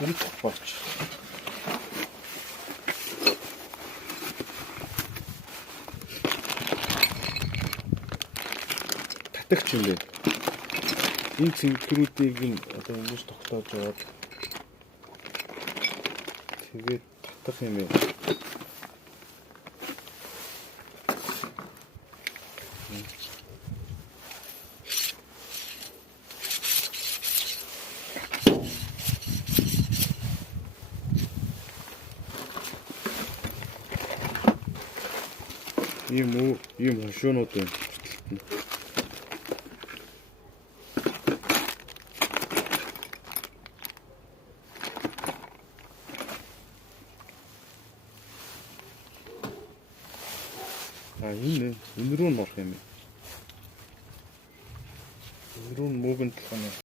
Нэг бооч. Татагч юм бэ. Энэ цэнхрүүдийг нь одоо ингэж тогтоож аваад тэгээд татах юм ээ. Ийм хошуунууд юм. Энэ рүү нь орох юм. Энэ рүү нь муугийн толгой нь